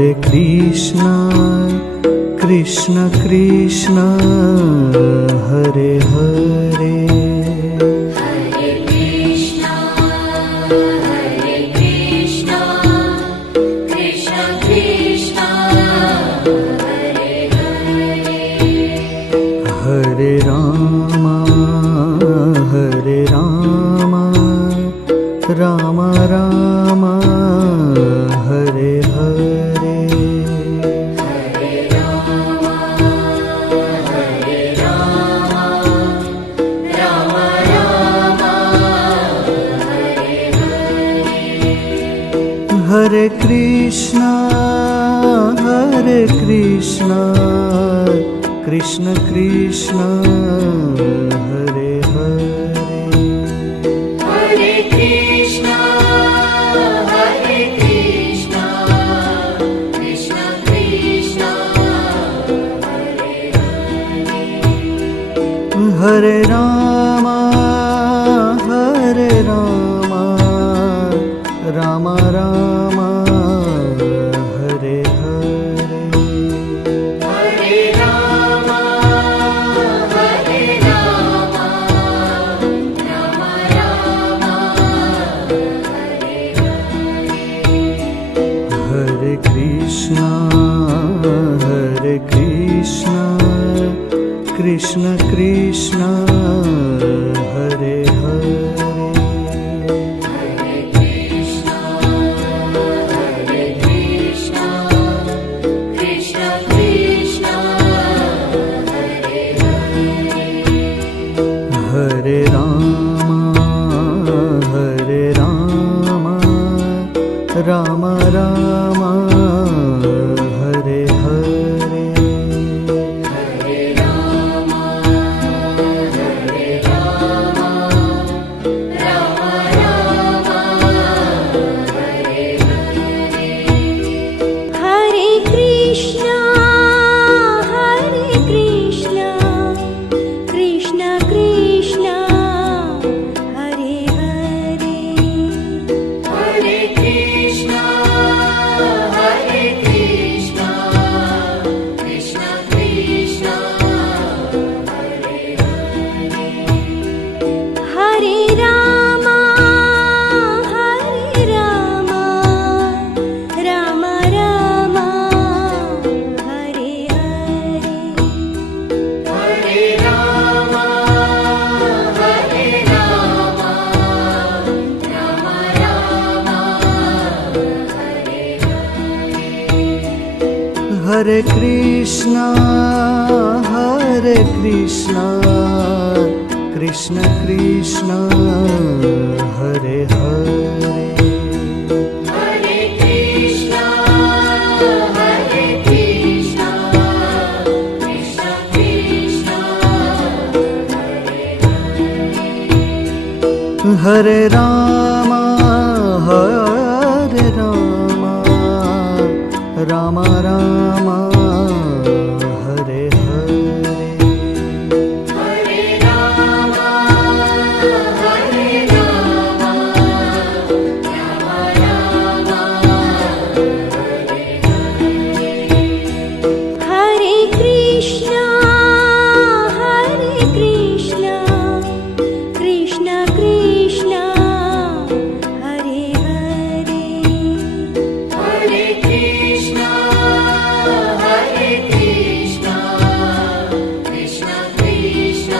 हरे कृष्णा कृष्ण कृष्ण हरे हरे, हरे कृष्णा कृष्ण कृष्ण हरे हरे, हरे राम राम राम हरे हरे, हरे राम राम राम हरे हरे, हरे कृष्णा कृष्ण कृष्ण हरे हरे, हरे कृष्णा कृष्ण कृष्ण हरे हरे, हरे राम राम राम हरे हरे, हरे राम राम राम हरे हरे, हरे कृष्णा कृष्ण कृष्ण हरे हरे, हरे कृष्णा कृष्ण कृष्ण हरे हरे, हरे राम राम राम हरे हरे, हरे राम राम हरे हरे, हरे कृष्णा कृष्ण कृष्ण हरे हरे, हरे कृष्णा कृष्ण कृष्ण हरे हरे, हरे राम राम राम हरे हरे, हरे राम राम राम हरे हरे, हरे कृष्णा कृष्ण कृष्ण हरे हरे, हरे कृष्णा कृष्ण कृष्ण हरे हरे, हरे राम राम राम हरे हरे, हरे राम राम हरे हरे, हरे कृष्णा कृष्ण कृष्ण हरे हरे, हरे कृष्णा कृष्ण कृष्ण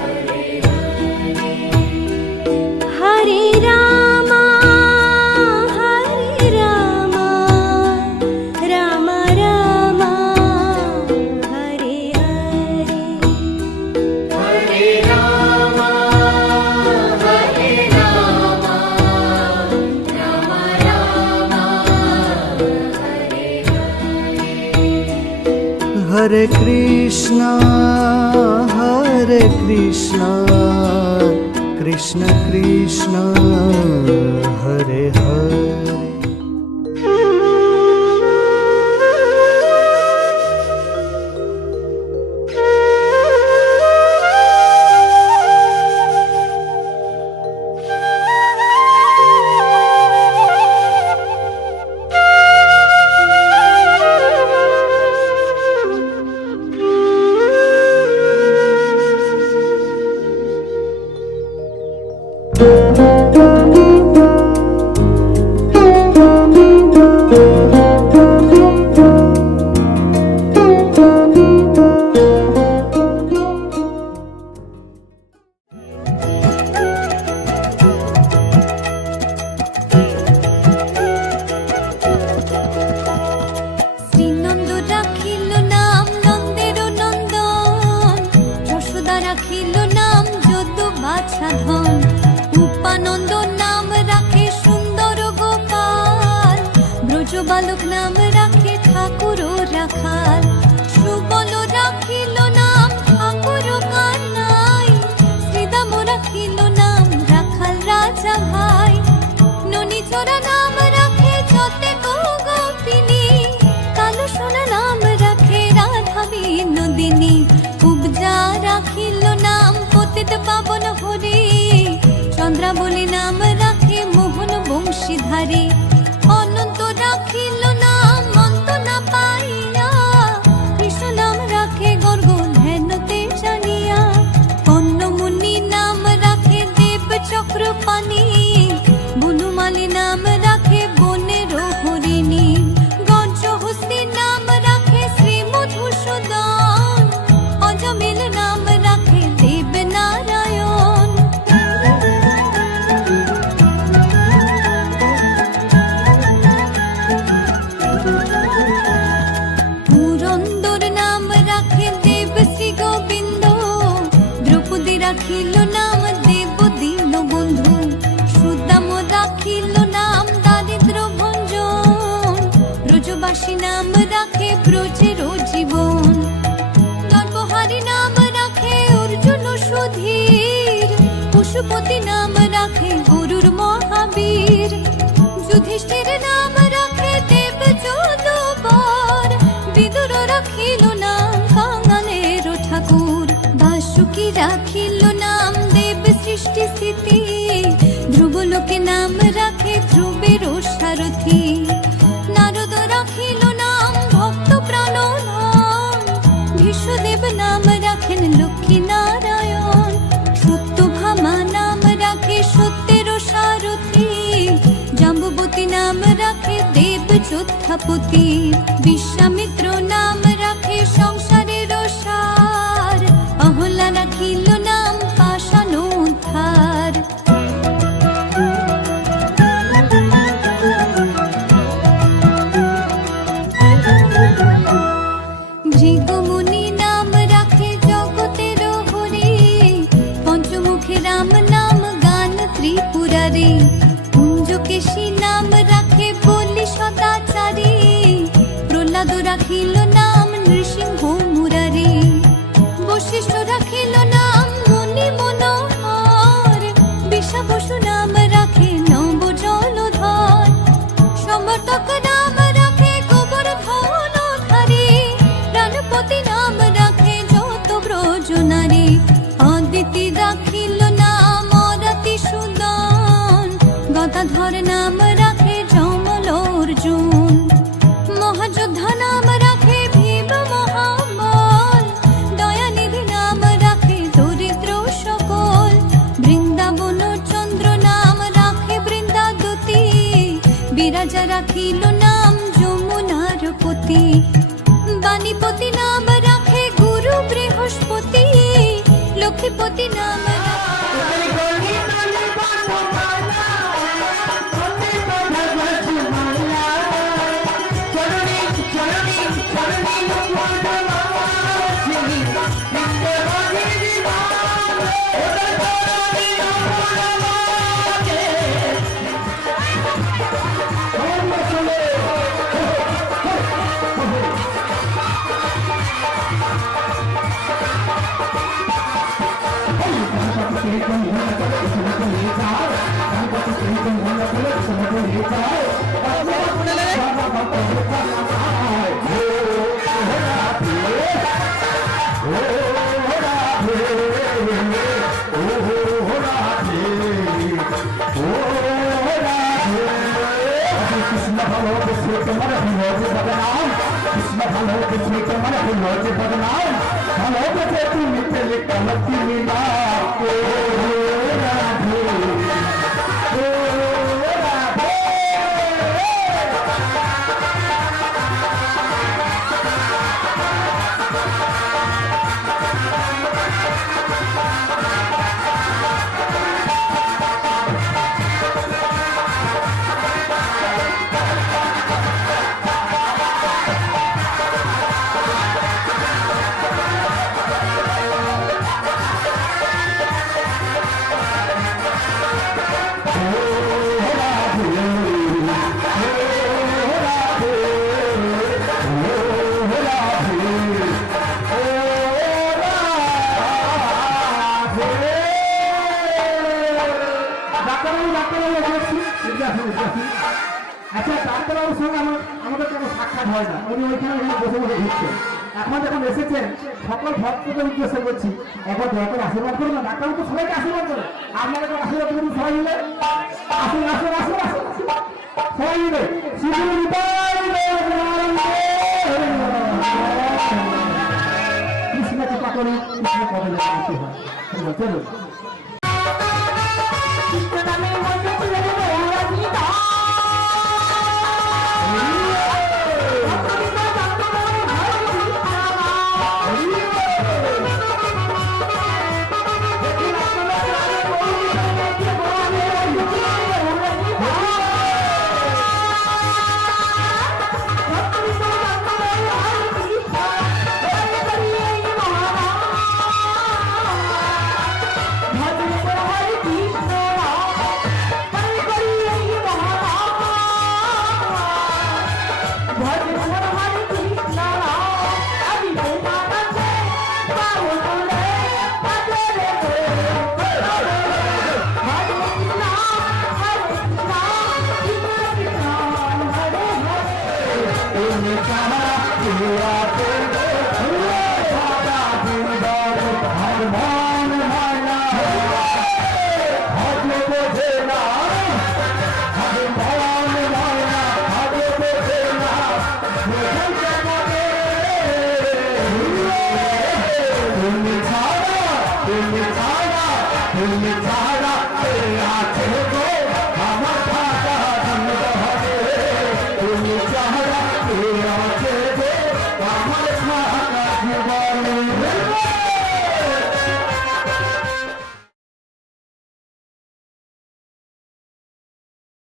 हरे हरे, हरे राम राम राम हरे हरे, हरे राम राम राम हरे हरे, हरे कृष्णा कृष्ण कृष्ण हरे हरे, রাখিল নাম পতিত পাবন হরি, চন্দ্রাবলী নাম রাখে মোহন বংশীধারী। অনন্ত রাখিল নাম অন্ত না পাইয়া, কৃষ্ণ নাম রাখে গর্গ ধ্যানতে জানিয়া। কর্ণমুনি নাম রাখে দেব চক্র পানি, বনমালী নাম রাখে বনের হরিণী। গজহস্তি নাম রাখে শ্রী মধুসূদন, অজমিল নাম রাখে দেব নারায়ণ। পুরন্দর নাম রাখে দেব শ্রী গোবিন্দ, দ্রৌপদী রাখিল নাম দেব দীন বন্ধু। সুদাম রাখিল নাম দারিদ্র ভঞ্জন, ব্রজবাসী নাম রাখে ব্রজের জীবন। নরবহারী নাম রাখে অর্জুন সুধীর, পশুপতি নাম রাখে গরুর মহাবীর। যুধিষ্ঠির নাম রাখে দেব যদুবর, বিদুর রাখিল নাম কাঙালের ঠাকুর। বাসুকি রাখিল নাম দেব সৃষ্টি স্থিতি, ধ্রুবলোকে নাম রাখে ধ্রুবের সারথি। নারদ রাখিল নাম ভক্ত প্রাণধন, ভীষ্মদেব নাম রাখেন লক্ষ্মী নারায়ণ। সত্যভামা নাম রাখে সত্যের সারথি, জাম্বুবতী নাম রাখে দেব যোদ্ধাপতি। বিশ্বামিত্র নাম রাখে সংসারের সার, অহল্যা রাখিল নাম পাষাণ উদ্ধার। ভৃগুমুনি নাম রাখে জগতের হরি, পঞ্চমুখী রাম নাম গান ত্রিপুরারি। কুঞ্জকেশী নাম রাখে বলি সদাচারী, প্রহ্লাদ রাখিল নাম নৃসিংহ মুরারি। বশিষ্ঠ রাখিল নাম মুনি মনোহর, বিষাবসু নাম রাখে নব জলধর। সমর্থক নাম রাখে গোবর্ধন ধারী, প্রাণপতি নাম রাখে যত ব্রজ নারী। অদিতি রাখিল নাম অরতি সুদন, গদাধর নাম রাখে যমল অর্জুন। মহাযোদ্ধা নাম রাখে ভীম মহাবল, দয়ানিধি নাম রাখে দরিদ্র সকল। বৃন্দাবন চন্দ্র নাম রাখে বৃন্দাদতী, বিরাজা রাখিল নাম যমুনার পতি। বাণীপতি নাম রাখে গুরু বৃহস্পতি, লক্ষ্মীপতি নাম আচ্ছা ডাক্তারবাবুর সঙ্গে আমাদের কোনো সাক্ষাৎ হয় না, উনি ওইখানে বসে বসে ঘুরছেন। এখন যখন এসেছেন সকল ভক্তদের উদ্দেশ্যে বলছি একবার দয়া করে আশীর্বাদ করুন না। ডাক্তার তো সবাইকে আশীর্বাদ করে, আপনারা একবার আশীর্বাদ করুন সবাই মিলে। আসুন আসুন আসুন আসুন আসুন। সবাই মিলে শ্রী নিতাই কৃষ্ণ কৃপা করে কৃষ্ণ পদে যেতে হয়। চলুন। কৃষ্ণ নামে